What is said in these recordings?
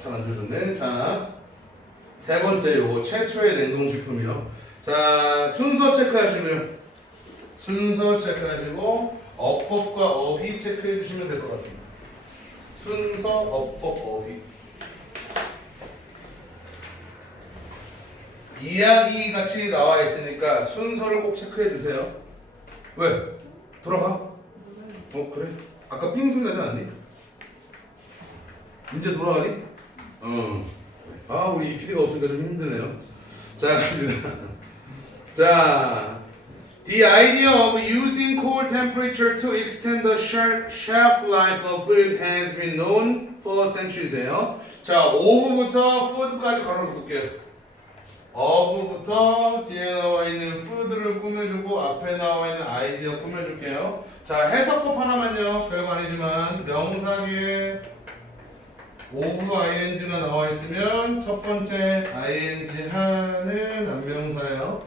잘 안 들어줬네. 자, 세 번째 요거 최초의 냉동식품이요. 자, 순서 체크하시고요. 순서 체크하시고 어법과 어휘 체크해 주시면 될 것 같습니다. 순서, 어법, 어휘. 이야기 같이 나와 있으니까 순서를 꼭 체크해 주세요. 왜? 돌아가? 그래? 아까 핑승 나지 않았니? 이제 돌아가니? 우리 이 PD가 없으니까 좀 힘드네요. 자, 갑니다. 자, the idea of using cold temperature to extend the shelf life of food has been known for centuries예요. 자, of부터 food까지 가로로 볼게요. of부터 뒤에 나와 있는 food를 꾸며주고 앞에 나와 있는 아이디어 꾸며줄게요. 자, 해석법 하나만요. 별거 아니지만 명사기에 of ing가 나와 있으면 첫 번째 ing 하는 남명사예요.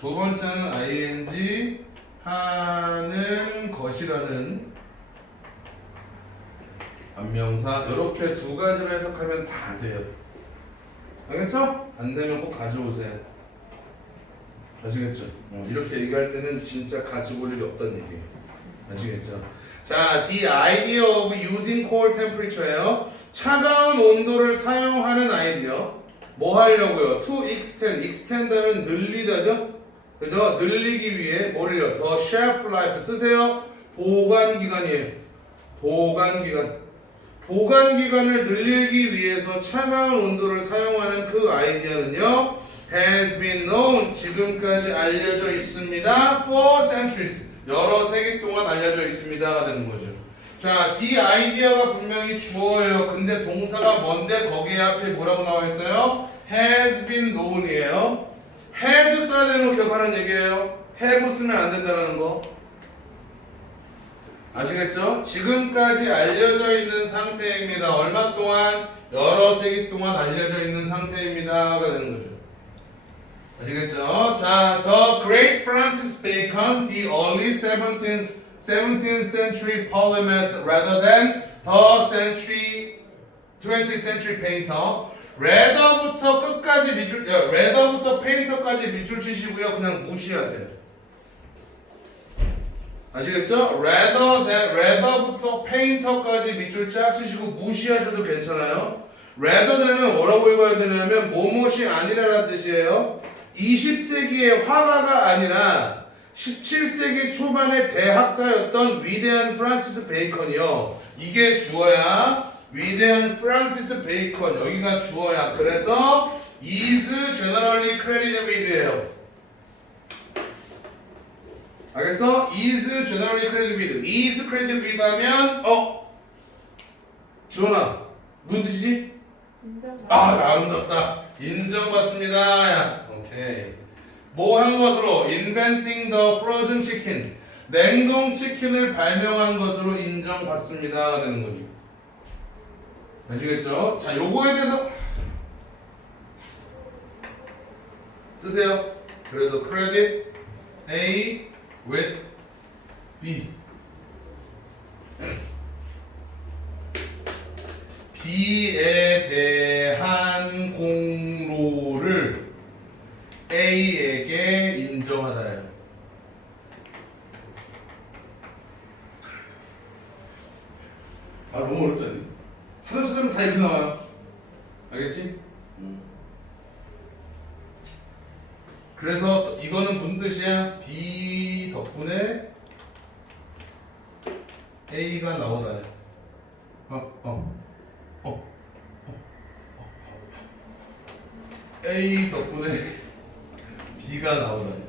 두 번째는 ing 하는 것이라는 안명사. 이렇게 두 가지로 해석하면 다 돼요. 알겠죠? 안 되면 꼭 가져오세요. 아시겠죠? 이렇게 얘기할 때는 진짜 가지고 올 일이 없다는 얘기예요. 아시겠죠? 자, the idea of using cold temperature예요. 차가운 온도를 사용하는 아이디어. 뭐 하려고요? To extend. extend 하면 늘리다죠? 그죠? 늘리기 위해 뭐를요? The shelf life 쓰세요. 보관기간이에요. 보관기간. 보관기간을 늘리기 위해서 차가운 온도를 사용하는 그 아이디어는요, has been known, 지금까지 알려져 있습니다. for centuries, 여러 세기 동안 알려져 있습니다가 되는 거죠. 자, the idea가 분명히 주어예요. 근데 동사가 뭔데 거기에 앞에 뭐라고 나와 있어요? has been known이에요. has 써야 되는 거 기억하는 얘기예요. have 쓰면 안 된다는 거. 아시겠죠? 지금까지 알려져 있는 상태입니다. 얼마 동안? 여러 세기 동안 알려져 있는 상태입니다가 되는 거죠. 아시겠죠? 자, the great Francis Bacon, the early 17th century polymath rather than the 20th century painter. rather부터 끝까지 밑줄, rather부터 painter까지 밑줄 치시고요. 그냥 무시하세요. 아시겠죠? rather부터 painter까지 밑줄 쫙 치시고 무시하셔도 괜찮아요. rather 되면 뭐라고 읽어야 되냐면 뭐뭇이 아니라라는 뜻이에요. 20세기의 화가가 아니라 17세기 초반의 대학자였던 위대한 프란시스 베이컨이요. 이게 주어야. 위대한 프란시스 베이컨. 여기가 주어야. 그래서 is generally credited with예요. 알겠어? is generally credited with. is credited with 하면 지원아 무슨 뜻이지? 아름답다. 인정받습니다. 야, 오케이. 뭐 한 것으로 inventing the frozen chicken. 냉동 치킨을 발명한 것으로 인정받습니다. 되는 거죠. 아시겠죠? 자, 요거에 대해서 쓰세요. 그래서 credit A with B. B에 대한 공로를 A에게 인정하다예요. 너무 어렵다니. 사전 찾으면 다 이렇게 나와요. 알겠지? 그래서 이거는 무슨 뜻이야? B 덕분에 A가 나오다요. A 덕분에 B가 나오다요.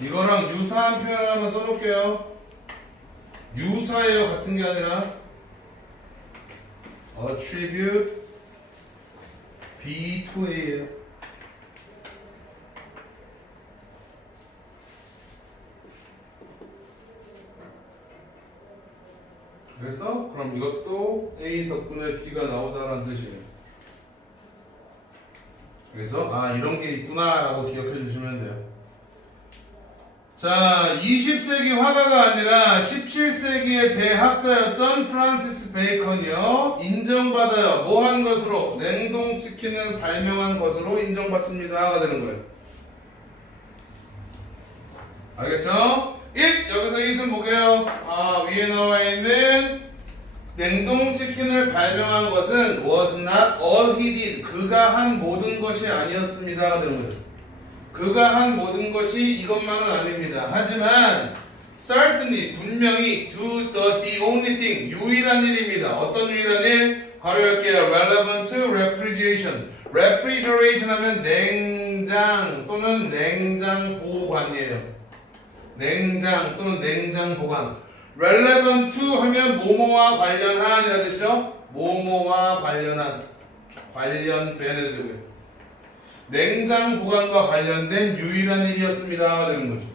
이거랑 유사한 표현 하나 써놓을게요. 유사해요. 같은 게 아니라 attribute B to A예요. 그래서 그럼 이것도 A 덕분에 B가 나오다라는 뜻이에요. 그래서 이런 게 있구나 라고 기억해 주시면 돼요. 자, 20세기 화가가 아니라 17세기의 대학자였던 프란시스 베이컨이요. 인정받아요. 뭐 한 것으로? 냉동치킨을 발명한 것으로 인정받습니다가 되는 거예요. 알겠죠? 여기서 it은 뭐게요? 위에 나와 있는 냉동치킨을 발명한 것은 was not all he did. 그가 한 모든 것이 아니었습니다가 되는 거예요. 그가 한 모든 것이 이것만은 아닙니다. 하지만 certainly 분명히 do the only thing 유일한 일입니다. 어떤 유일한 일? 괄호 열게요. relevant to refrigeration. refrigeration 하면 냉장 또는 냉장 보관이에요. 냉장 또는 냉장 보관. relevant to 하면 뭐뭐와 관련한 이라는 뜻이죠. 뭐뭐와 관련된 되고요. 냉장 보관과 관련된 유일한 일이었습니다 되는 거죠.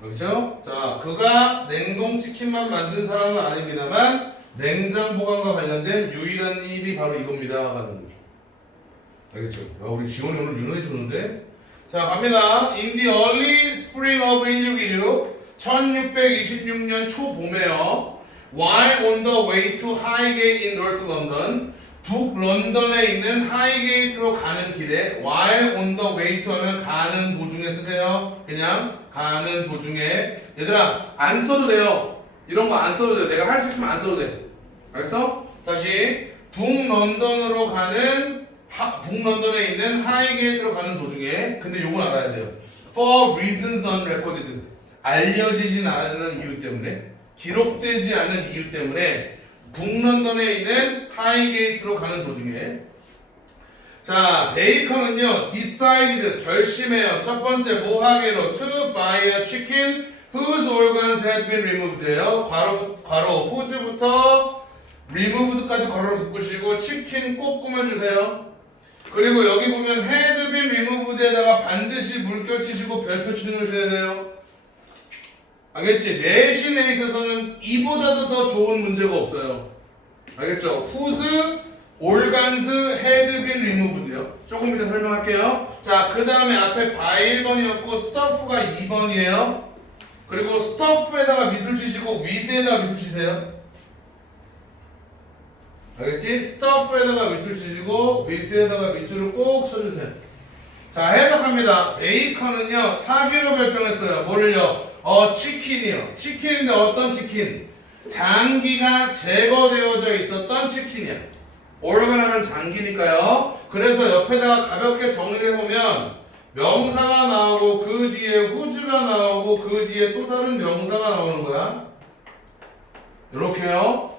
그렇죠? 자, 그가 냉동치킨만 만든 사람은 아닙니다만 냉장 보관과 관련된 유일한 일이 바로 이겁니다 하는 거죠. 알겠죠? 우리 지원이 오늘 유난히 좋은데. 자, 갑니다. In the early spring of 1626년 초봄에요. While on the way to Highgate in North London, 북런던에 있는 하이게이트로 가는 길에 while on the way to 하면 가는 도중에 쓰세요. 그냥 가는 도중에. 얘들아, 안 써도 돼요. 이런 거 안 써도 돼. 내가 할 수 있으면 안 써도 돼. 알겠어? 다시 북런던으로 가는 북런던에 있는 하이게이트로 가는 도중에. 근데 요건 알아야 돼요. For reasons unrecorded. 알려지진 않은 이유 때문에, 기록되지 않은 이유 때문에 북런던에 있는 하이게이트로 가는 도중에. 자, 베이컨은요 decided 결심해요. 첫 번째 뭐 하기로 to buy a chicken whose organs had been removed예요. 괄호 whose부터 removed까지 괄호를 묶으시고 치킨 꼭 꾸며주세요. 그리고 여기 보면 had been removed에다가 반드시 물결 치시고 별표 치셔야 돼요. 알겠지? 내신에 있어서는 이보다도 더 좋은 문제가 없어요. 알겠죠? whose organs had been removed요. 조금 이따 설명할게요. 자, 그 다음에 앞에 by 1번이었고 stuff가 2번이에요. 그리고 stuff에다가 밑줄 치시고 with에다가 밑줄 치세요. 알겠지? stuff에다가 밑줄 치시고 with에다가 밑줄을 꼭 쳐주세요. 자, 해석합니다. 베이컨은요 사기로 결정했어요. 뭐를요? 치킨이요. 치킨인데 어떤 치킨? 장기가 제거되어져 있었던 치킨이야. organ 하면 장기니까요. 그래서 옆에다가 가볍게 정리해보면 명사가 나오고 그 뒤에 whose가 나오고 그 뒤에 또 다른 명사가 나오는 거야. 이렇게요.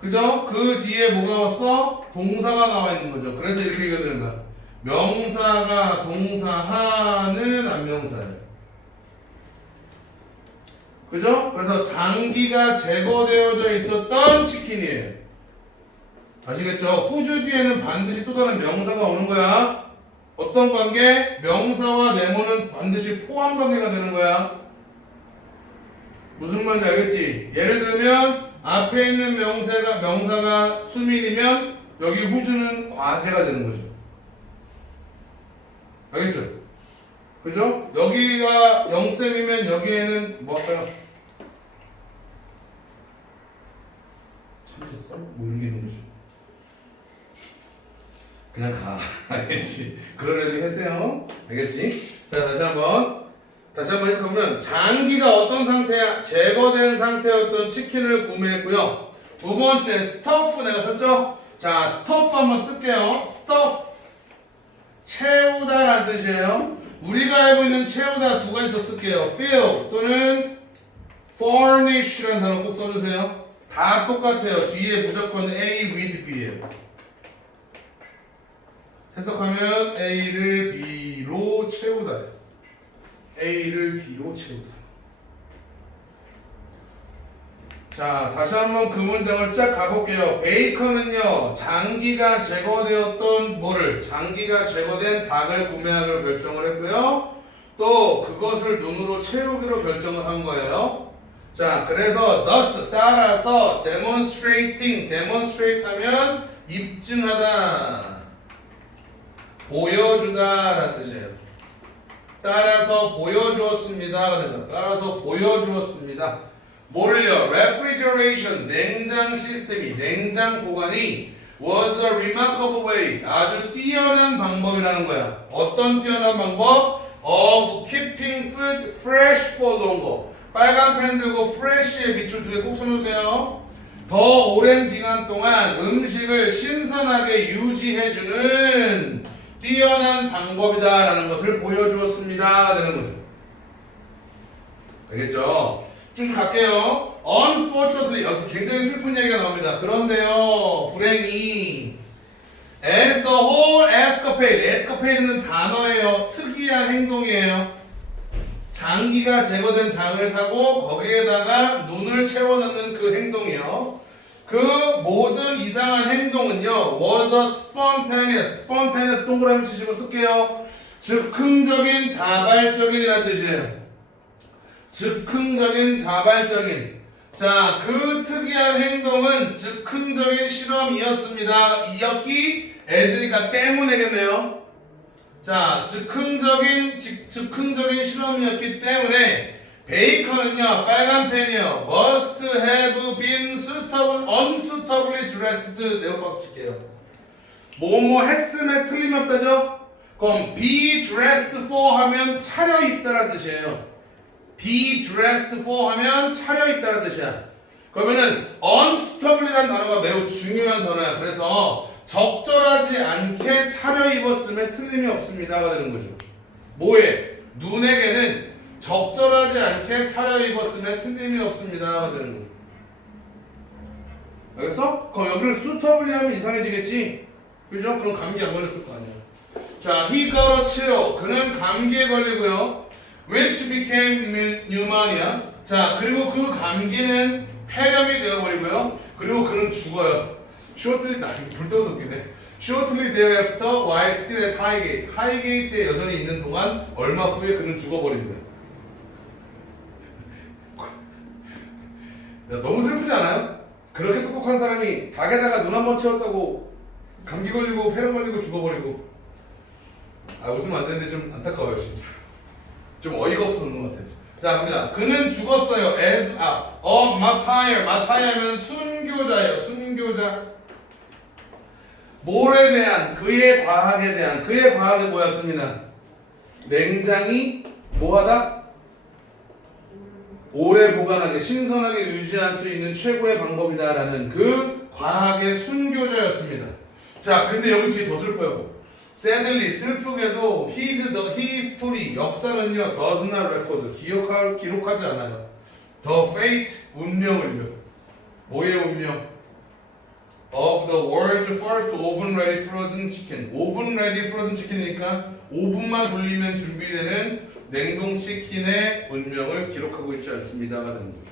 그죠? 그 뒤에 뭐가 왔어? 동사가 나와 있는 거죠. 그래서 이렇게 얘기가 되는 거야. 명사가 동사하는 안명사예요. 그죠? 그래서 장기가 제거되어져 있었던 치킨이에요. 아시겠죠? 후주 뒤에는 반드시 또 다른 명사가 오는 거야. 어떤 관계? 명사와 네모는 반드시 포함 관계가 되는 거야. 무슨 말인지 알겠지? 예를 들면 앞에 있는 명사가 수민이면 여기 후주는 과제가 되는 거죠. 알겠죠? 그죠? 여기가 영쌤이면 여기에는 뭐 할까요? 참쳤어? 뭐 이런 게 있는 거지. 그냥 가. 알겠지? 그러려니 하세요. 알겠지? 자, 다시 한번 해석하면 장기가 어떤 상태야? 제거된 상태였던 치킨을 구매했고요. 두 번째 스터프 내가 썼죠? 자, 스터프 한번 쓸게요. 스터프 채우다라는 뜻이에요. 우리가 알고 있는 채우다 두 가지 더 쓸게요. fill 또는 furnish라는 단어 꼭 써주세요. 다 똑같아요. 뒤에 무조건 A with B예요. 해석하면 A를 B로 채우다. A를 B로 채우다. 자, 다시 한번 그 문장을 쫙 가볼게요. 베이컨은요 장기가 제거되었던 장기가 제거된 닭을 구매하기로 결정을 했고요. 또 그것을 눈으로 채우기로 결정을 한 거예요. 자, 그래서 thus 따라서 demonstrate 하면 입증하다, 보여주다 라는 뜻이에요. 따라서 보여주었습니다가 된다. 따라서 보여주었습니다. 뭐를요? refrigeration, 냉장 시스템이, 냉장 보관이 was a remarkable way, 아주 뛰어난 방법이라는 거야. 어떤 뛰어난 방법? of keeping food fresh for longer. 빨간 펜 들고 fresh의 밑줄 두 개 꼭 쳐놓으세요. 더 오랜 기간 동안 음식을 신선하게 유지해주는 뛰어난 방법이다라는 것을 보여주었습니다. 되는 거죠. 알겠죠? 쭉 갈게요. Unfortunately, 여기서 굉장히 슬픈 얘기가 나옵니다. 그런데요, 불행히 as the whole escapade, escapade는 단어예요. 특이한 행동이에요. 장기가 제거된 닭을 사고 거기에다가 눈을 채워넣는 그 행동이요. 그 모든 이상한 행동은요, was a spontaneous, spontaneous 동그라미 치시고 쓸게요. 즉흥적인, 자발적인이라는 뜻이에요. 즉흥적인, 자발적인. 자, 그 특이한 행동은 즉흥적인 실험이었습니다. 이었기, as니까 때문에겠네요. 자, 즉흥적인 실험이었기 때문에 베이컨은요, 빨간 펜이요, must have been unsuitably dressed. 네오박스 칠게요. 뭐뭐 했음에 틀림없다죠? 그럼 be dressed for 하면 차려입다라는 뜻이에요. be dressed for 하면 차려입다라는 뜻이야. 그러면은 unsuitably라는 단어가 매우 중요한 단어야. 그래서 적절하지 않게 차려입었음에 틀림이 없습니다가 되는 거죠. 뭐에? 눈에게는 적절하지 않게 차려입었음에 틀림이 없습니다가 되는 거죠. 알겠어? 그럼 여기를 suitably 하면 이상해지겠지? 그죠? 그럼 감기 안 걸렸을 거 아니야. 자, he got a chill. 그는 감기에 걸리고요. which became pneumonia. 자, 그리고 그 감기는 폐렴이 되어버리고요. 그리고 그는 죽어요. shortly, 불떠도 웃기네. shortly thereafter, while still at Highgate. 하이게이트에 여전히 있는 동안 얼마 후에 그는 죽어버립니다. 너무 슬프지 않아요? 그렇게 똑똑한 사람이 닭에다가 눈 한 번 채웠다고 감기 걸리고 폐렴 걸리고 죽어버리고. 아, 웃으면 안 되는데 좀 안타까워요 진짜. 좀 어이가 없어서 그런 것 같아요. 자, 갑니다. 그는 죽었어요. as a martyr. martyr면 순교자예요. 순교자. 뭘에 대한? 그의 과학에 대한. 그의 과학이 뭐야, 순이나? 냉장이 뭐하다? 오래 보관하게, 신선하게 유지할 수 있는 최고의 방법이다라는 그 과학의 순교자였습니다. 자, 근데 여기 뒤에 더 슬퍼요. sadly, 슬프게도 his story, 역사는요, does not record, 기록하지 않아요. the fate, 운명을요. 뭐의 운명? of the world's first oven-ready frozen chicken. oven-ready frozen chicken이니까 5분만 돌리면 준비되는 냉동 치킨의 운명을 기록하고 있지 않습니다가 되는 거죠.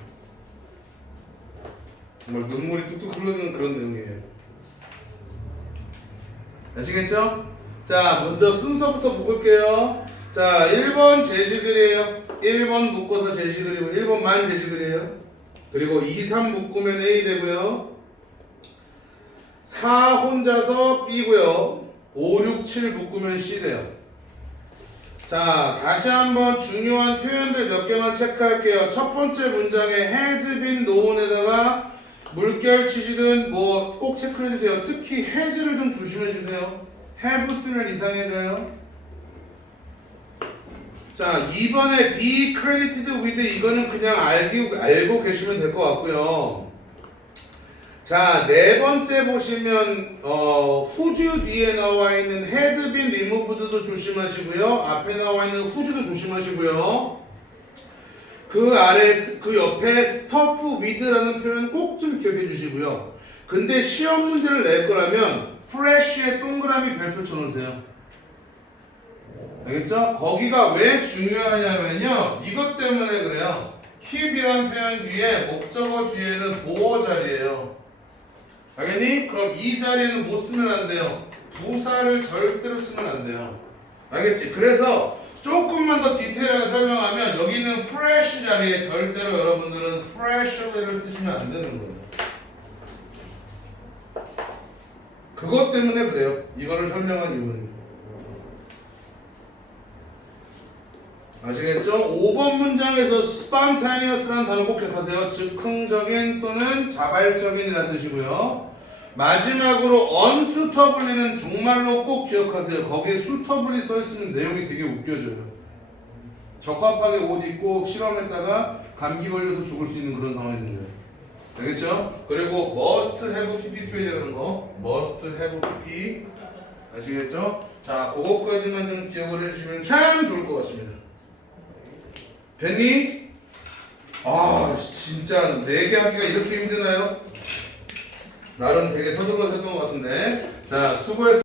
정말 눈물이 뚝뚝 흐르는 그런 내용이에요. 아시겠죠? 자, 먼저 순서부터 묶을게요. 자, 1번 제시글이에요. 1번 묶어서 제시글이고 1번만 제시글이에요. 그리고 2, 3 묶으면 A 되고요. 4 혼자서 B고요. 5, 6, 7 묶으면 C 돼요. 자, 다시 한번 중요한 표현들 몇 개만 체크할게요. 첫 번째 문장에 has been known에다가 물결 치시든 뭐 꼭 체크해주세요. 특히 has를 좀 조심해주세요. have 쓰면 이상해져요. 자, 2번에 be credited with, 이거는 그냥 알고 계시면 될 것 같고요. 자, 네 번째 보시면 whose 뒤에 나와 있는 had been removed도 조심하시고요. 앞에 나와 있는 whose도 조심하시고요. 그 아래, 그 옆에 stuff with라는 표현 꼭 좀 기억해 주시고요. 근데 시험 문제를 낼 거라면 fresh에 동그라미 별표 쳐놓으세요. 알겠죠? 거기가 왜 중요하냐면요, 이것 때문에 그래요. keep이라는 표현 뒤에 목적어 뒤에는 보어 자리예요. 알겠니? 그럼 이 자리에는 못 쓰면 안 돼요. 부사를 절대로 쓰면 안 돼요. 알겠지? 그래서 조금만 더 디테일하게 설명하면 여기 있는 fresh 자리에 절대로 여러분들은 fresh를 쓰시면 안 되는 거예요. 그것 때문에 그래요. 이거를 설명한 이유는. 아시겠죠? 5번 문장에서 spontaneous라는 단어 꼭 기억하세요. 즉흥적인 또는 자발적인이라는 뜻이고요. 마지막으로 unsuitably는 정말로 꼭 기억하세요. 거기에 suitably 써있으면 내용이 되게 웃겨져요. 적합하게 옷 입고 실험했다가 감기 걸려서 죽을 수 있는 그런 상황이 되는 거예요. 알겠죠? 그리고 must have pp 표현이라는 거 must have pp 아시겠죠? 자, 그것까지만 좀 기억을 해주시면 참 좋을 것 같습니다. 됐니? 아, 진짜 4개 하기가 이렇게 힘드나요? 나름 되게 서둘러 했던 것 같은데. 자, 수고했습니다.